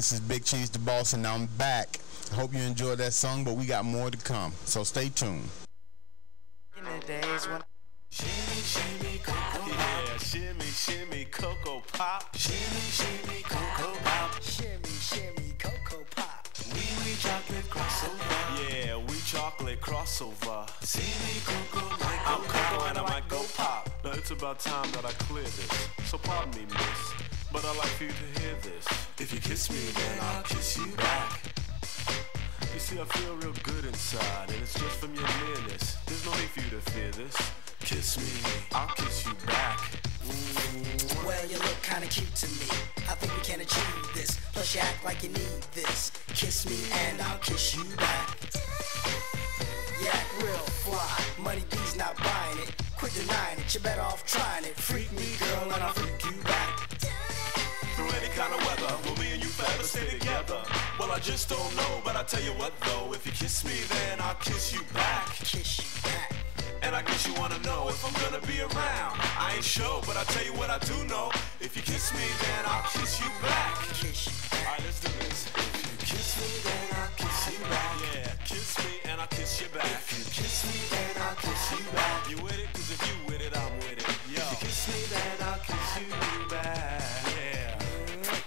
This is Big Cheese the Boss, and I'm back. I hope you enjoyed that song, but we got more to come, so stay tuned. In the days when Shimmy, shimmy, cocoa pop. Yeah, shimmy, shimmy, cocoa pop. Shimmy, shimmy, cocoa pop. shimmy, shimmy, cocoa pop. We chocolate crossover. Yeah, we chocolate crossover. See me, cocoa, might I'm cocoa and I might go pop. Now it's about time that I clear this. So pardon me, miss, but I'd like for you to hear this. If you kiss me, then I'll kiss you back. You see, I feel real good inside, and it's just from your nearness. There's no need for you to fear this. Kiss me, I'll kiss you back. Well, you look kinda cute to me. I think we can achieve this. Plus you act like you need this. Kiss me and I'll kiss you back. You act real fly. Money B's not buying it. Quit denying it. You're better off trying it. Freak me, girl, and I'll freak you back. Through any kind of weather, will me and you forever stay together? Well, I just don't know, but I tell you what though, if you kiss me, then I'll kiss you back. Kiss you back. And I guess you wanna know if I'm gonna be around. I ain't sure, but I tell you what I do know. If you kiss me, then I'll kiss you back. Kiss you back. Alright, let's do this. If you kiss me, then I'll kiss you back. Yeah, kiss me and I'll kiss you back. If you kiss me, then I'll kiss you back. You with it? Cause if you with it, I'm with it. Yo. If you kiss me, then I'll kiss you back. Yeah.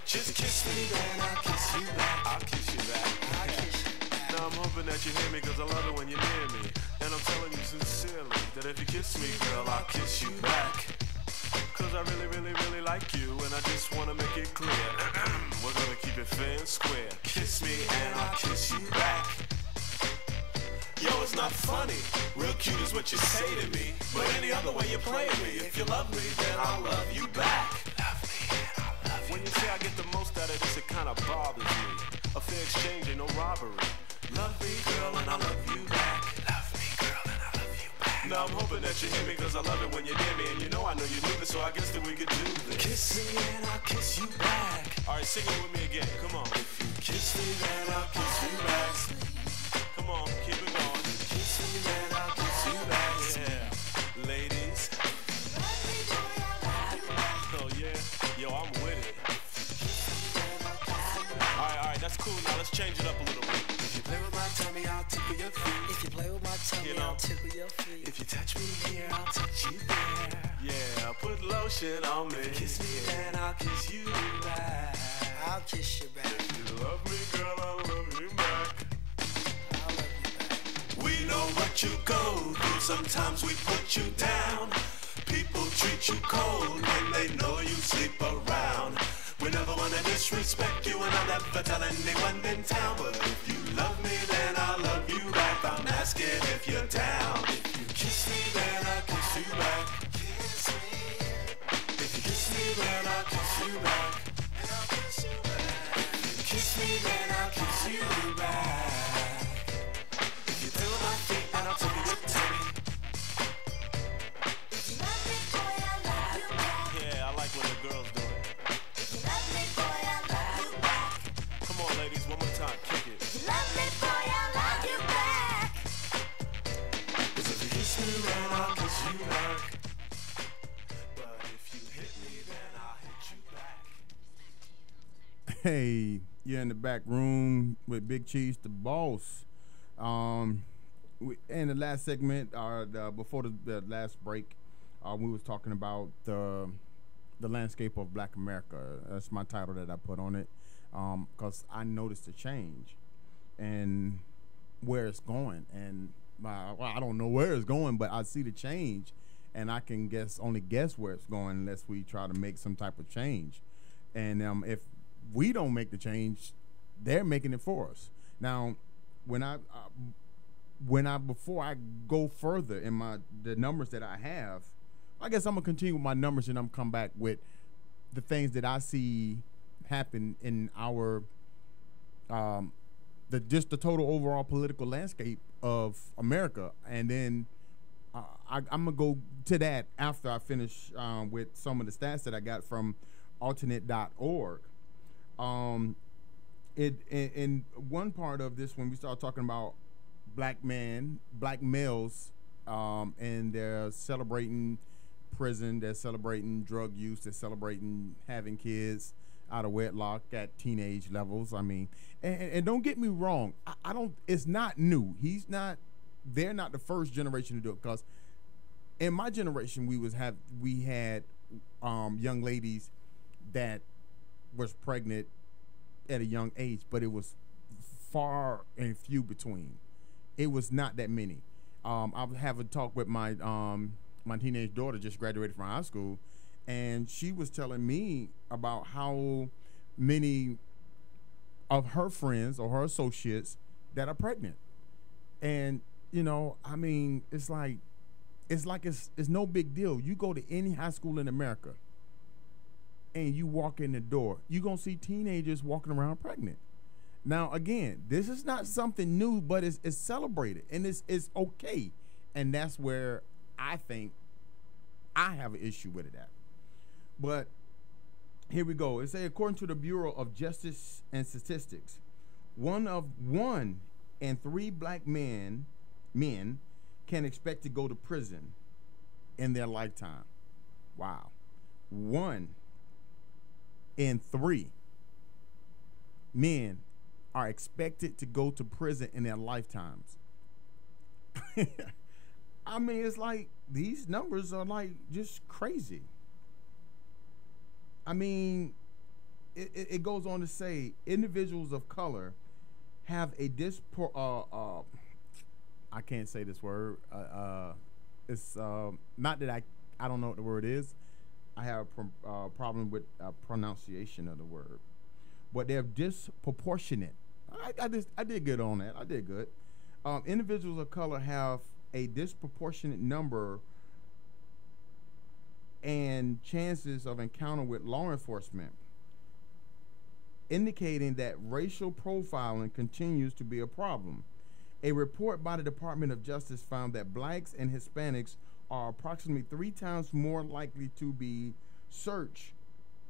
Just kiss me, then I'll kiss you back. I'll kiss you back. I'll kiss you back. Now I'm hoping that you hear me, cause I love it when you're near me. And I'm telling you sincerely that if you kiss me, girl, I'll kiss you back. Cause I really, really, really like you, and I just wanna make it clear. We're gonna keep it fair and square. Kiss me and I'll kiss you back. Yo, it's not funny. Real cute is what you say to me. But any other way you play me, if you love me, then I'll love you back. Love me and I'll love you. When you say I get the most out of this, it kinda bothers me. A fair exchange ain't no robbery. Love me, girl, and I love you back. Love me, girl, and I love you back. Now I'm hoping that you hear me, cause I love it when you're near me. And you know I know you knew this, so I guess that we could do this. Kiss me and I'll kiss you back. Alright, sing it with me again, come on. If you kiss me, then I'll kiss you back. Come on, keep it going. Kiss me, then I'll kiss you back. Yeah, ladies. Oh yeah, yo, I'm with it. Alright, that's cool. Now let's change it up a little bit. If you play with my tummy, I'll tickle your feet. If you play with my tummy, I'll tickle your feet. If you touch me here, I'll touch you there. Yeah, put lotion on me. If you kiss me, then I'll kiss you back. I'll kiss you back. If you love me, girl, I'll love you back. I'll love you back. We know what you go through. Sometimes we put you down. People treat you cold when they know you sleep around. We never wanna disrespect you, and I'll never tell anyone in town. But if you love me, then I'll love you back. I'm asking if you're down. If you kiss me, then I'll kiss you back. Kiss me. If you kiss me, then I'll kiss you back. And I'll kiss you back. If you kiss me, then I'll kiss you back. If you feel my feet, then I'll take your tummy. If you love me, boy, I love you back. Yeah, I like when the girls do it. If you love me, boy, I love you back. Come on, ladies, one more time, kick it. If you love me, boy, I love you back. 'Cause if you kiss me, then I'll kiss you back. But if you hit me, then I'll hit you back. Hey, you're in the back room with Big Cheese the Boss. In the last segment, before the last break, we was talking about the landscape of Black America. That's my title that I put on it, because I noticed a change and where it's going. And I don't know where it's going, but I see the change, and I can only guess where it's going unless we try to make some type of change. And if we don't make the change, they're making it for us. Now, before I go further in the numbers that I have, I guess I'm gonna continue with my numbers, and I'm come back with the things that I see happen in our the total overall political landscape of America, and then I'm gonna go to that after I finish with some of the stats that I got from alternate.org. In one part of this, when we start talking about black males, and they're celebrating prison, they're celebrating drug use, they're celebrating having kids, out of wedlock at teenage levels. I mean, and don't get me wrong, I don't. It's not new. He's not. They're not the first generation to do it, because in my generation we had young ladies that was pregnant at a young age, but it was far and few between. It was not that many. I was having a talk with my teenage daughter, just graduated from high school, and she was telling me about how many of her friends or her associates that are pregnant. And I mean, it's no big deal. You go to any high school in America and you walk in the door, you're going to see teenagers walking around pregnant. Now, again, this is not something new, but it's celebrated, and it's okay. And that's where I think I have an issue with it at. But here we go. It says, according to the Bureau of Justice and Statistics, one in 3 black men can expect to go to prison in their lifetime. Wow. 1 in 3 men are expected to go to prison in their lifetimes. I mean, it's like these numbers are like just crazy. I mean, it goes on to say individuals of color have a I can't say this word. It's not that I don't know what the word is. I have a problem with pronunciation of the word, but they're disproportionate. I did good on that. I did good. Individuals of color have a disproportionate number and chances of encounter with law enforcement, indicating that racial profiling continues to be a problem. A report by the Department of Justice found that blacks and Hispanics are approximately 3 times more likely to be searched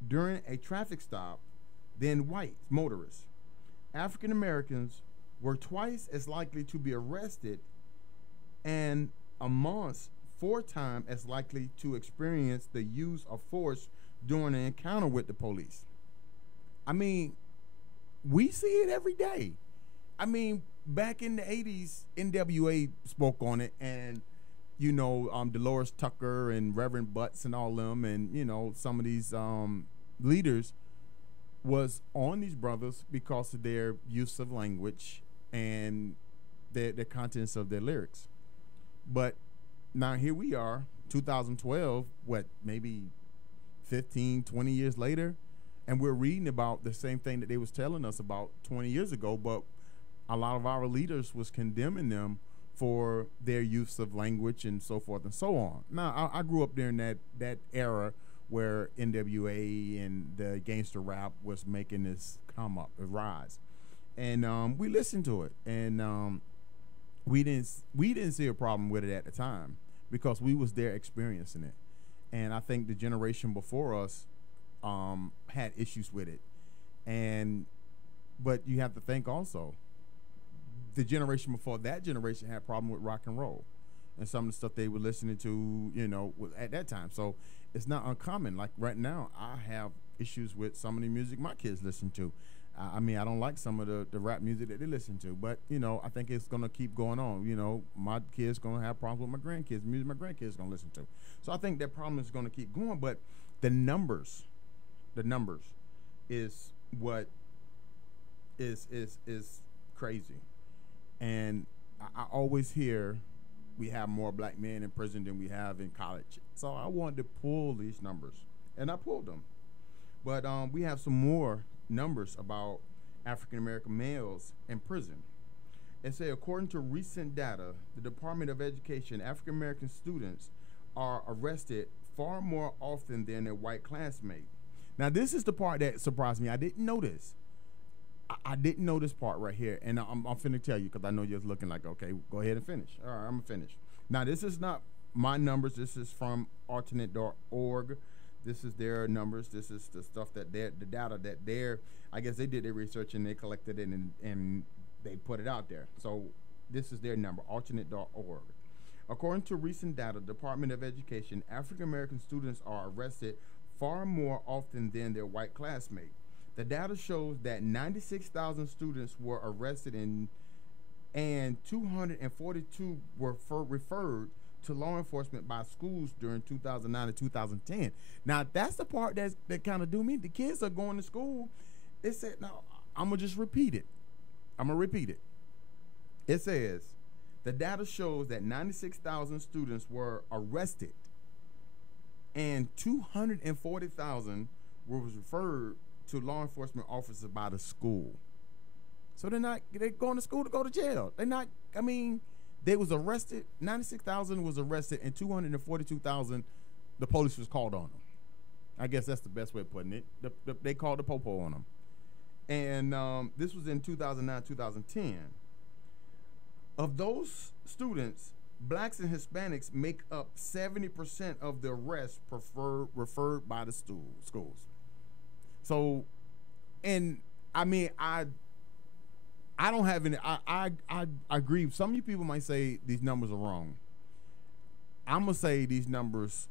during a traffic stop than white motorists. African Americans were twice as likely to be arrested and amongst 4 times as likely to experience the use of force during an encounter with the police. I mean, we see it every day. I mean, back in the 80s, NWA spoke on it, and Dolores Tucker and Reverend Butts and all them, and some of these leaders was on these brothers because of their use of language and the contents of their lyrics. But now here we are, 2012, maybe 15, 20 years later, and we're reading about the same thing that they was telling us about 20 years ago, but a lot of our leaders was condemning them for their use of language and so forth and so on. Now, I grew up during that era where NWA and the gangster rap was making this come up, rise. And we listened to it, and we didn't see a problem with it at the time because we was there experiencing it. And I think the generation before us had issues with it. But you have to think also, the generation before that generation had a problem with rock and roll and some of the stuff they were listening to, at that time. So it's not uncommon. Like right now, I have issues with some of the music my kids listen to. I mean, I don't like some of the rap music that they listen to, but, I think it's going to keep going on. My kids going to have problems with my grandkids, music my grandkids going to listen to. So I think that problem is going to keep going, but the numbers is what is crazy. And I always hear we have more black men in prison than we have in college. So I wanted to pull these numbers, and I pulled them. But we have some more numbers about African-American males in prison. It say, according to recent data, the Department of Education, African-American students are arrested far more often than their white classmates. Now, this is the part that surprised me. I didn't know this. I didn't know this part right here, and I'm finna tell you because I know you're looking like, okay, go ahead and finish. All right, I'm gonna finish. Now, this is not my numbers. This is from alternate.org. This is their numbers. This is the stuff the data that I guess they did their research and they collected it and they put it out there. So this is their number, alternate.org. According to recent data, Department of Education, African American students are arrested far more often than their white classmates. The data shows that 96,000 students were arrested and 242 were referred to law enforcement by schools during 2009 and 2010. Now, that's the part that kind of do me. The kids are going to school. It said, now, I'm going to just repeat it. It says, the data shows that 96,000 students were arrested and 240,000 were referred to law enforcement officers by the school. So they're going to school to go to jail. They was arrested, 96,000 was arrested, and 242,000, the police was called on them. I guess that's the best way of putting it. They called the popo on them. And this was in 2009, 2010. Of those students, blacks and Hispanics make up 70% of the arrests referred by the schools. So, and I don't have any. I agree. Some of you people might say these numbers are wrong. I'm gonna say these numbers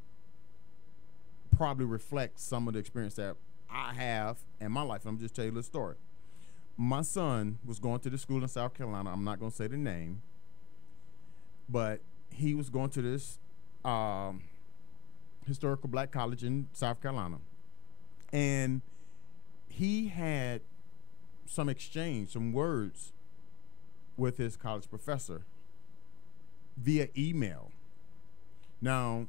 probably reflect some of the experience that I have in my life. I'm just tell you a little story. My son was going to the school in South Carolina. I'm not gonna say the name, but he was going to this historical black college in South Carolina, and he had some exchange, some words with his college professor via email. Now,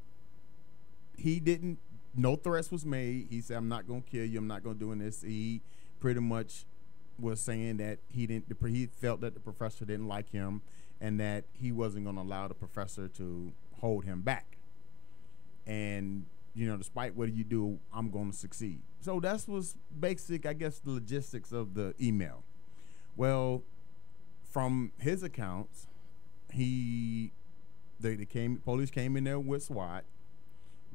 he didn't, no threats was made. He said, I'm not going to kill you. I'm not going to do this. He pretty much was saying that he felt that the professor didn't like him and that he wasn't going to allow the professor to hold him back. And, despite what you do, I'm going to succeed. So that was basic, I guess, the logistics of the email. Well, from his accounts, police came in there with SWAT,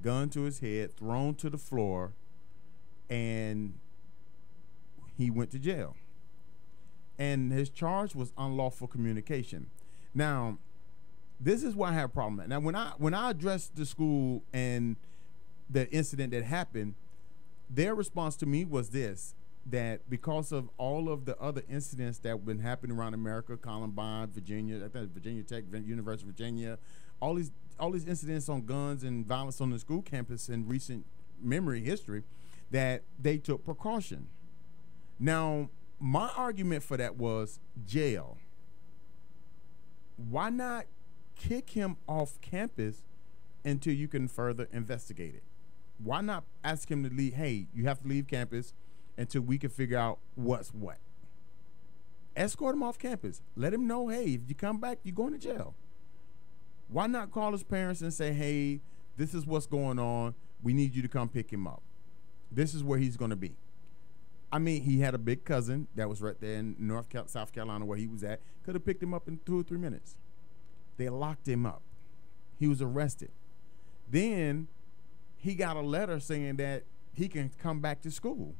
gun to his head, thrown to the floor, and he went to jail. And his charge was unlawful communication. Now, this is why I have a problem. Now, when I addressed the school and the incident that happened, their response to me was this, that because of all of the other incidents that have been happening around America, Columbine, Virginia, I think Virginia Tech, University of Virginia, all these incidents on guns and violence on the school campus in recent memory history, that they took precaution. Now, my argument for that was jail. Why not kick him off campus until you can further investigate it? Why not ask him to leave? Hey, you have to leave campus until we can figure out what's what. Escort him off campus. Let him know, hey, if you come back, you're going to jail. Why not call his parents and say, hey, this is what's going on. We need you to come pick him up. This is where he's going to be. He had a big cousin that was right there in South Carolina where he was at. Could have picked him up in 2 or 3 minutes. They locked him up. He was arrested. Then he got a letter saying that he can come back to school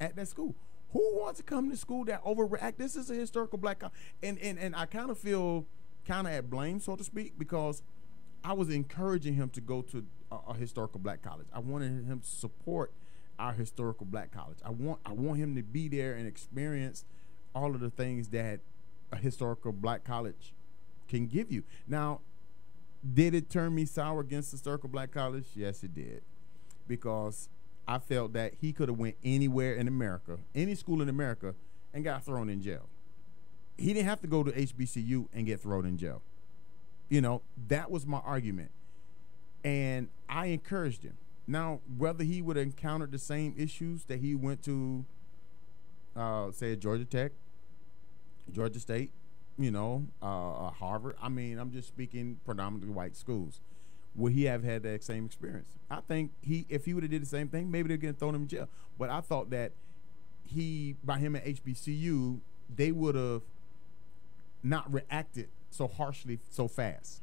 at that school. Who wants to come to school that overreact? This is a historical black and I kind of feel kind of at blame, so to speak, because I was encouraging him to go to a historical black college. I wanted him to support our historical black college. I want him to be there and experience all of the things that a historical black college can give you. Now, did it turn me sour against historical black college? Yes, it did, because I felt that he could have went anywhere in America, any school in America, and got thrown in jail. He didn't have to go to HBCU and get thrown in jail. That was my argument, and I encouraged him. Now, whether he would have encountered the same issues that he went to, say, Georgia Tech, Georgia State, Harvard. I'm just speaking predominantly white schools. Would he have had that same experience? I think if he would have did the same thing, maybe they'd get thrown in jail. But I thought that by him at HBCU, they would have not reacted so harshly so fast.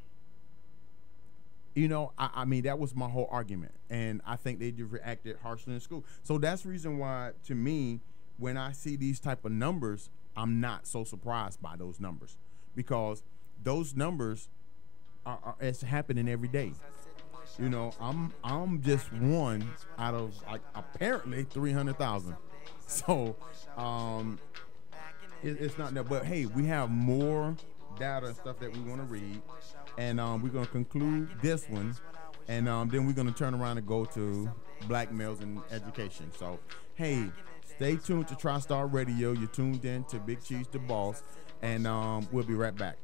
That was my whole argument. And I think they just reacted harshly in school. So that's the reason why, to me, when I see these type of numbers, I'm not so surprised by those numbers, because those numbers it's happening every day. I'm just one out of apparently 300,000. So it's not that. But hey, we have more data and stuff that we want to read, and we're gonna conclude this one, and then we're gonna turn around and go to black males in education. So hey, stay tuned to TriStar Radio. You're tuned in to Big Cheese the Boss, and we'll be right back.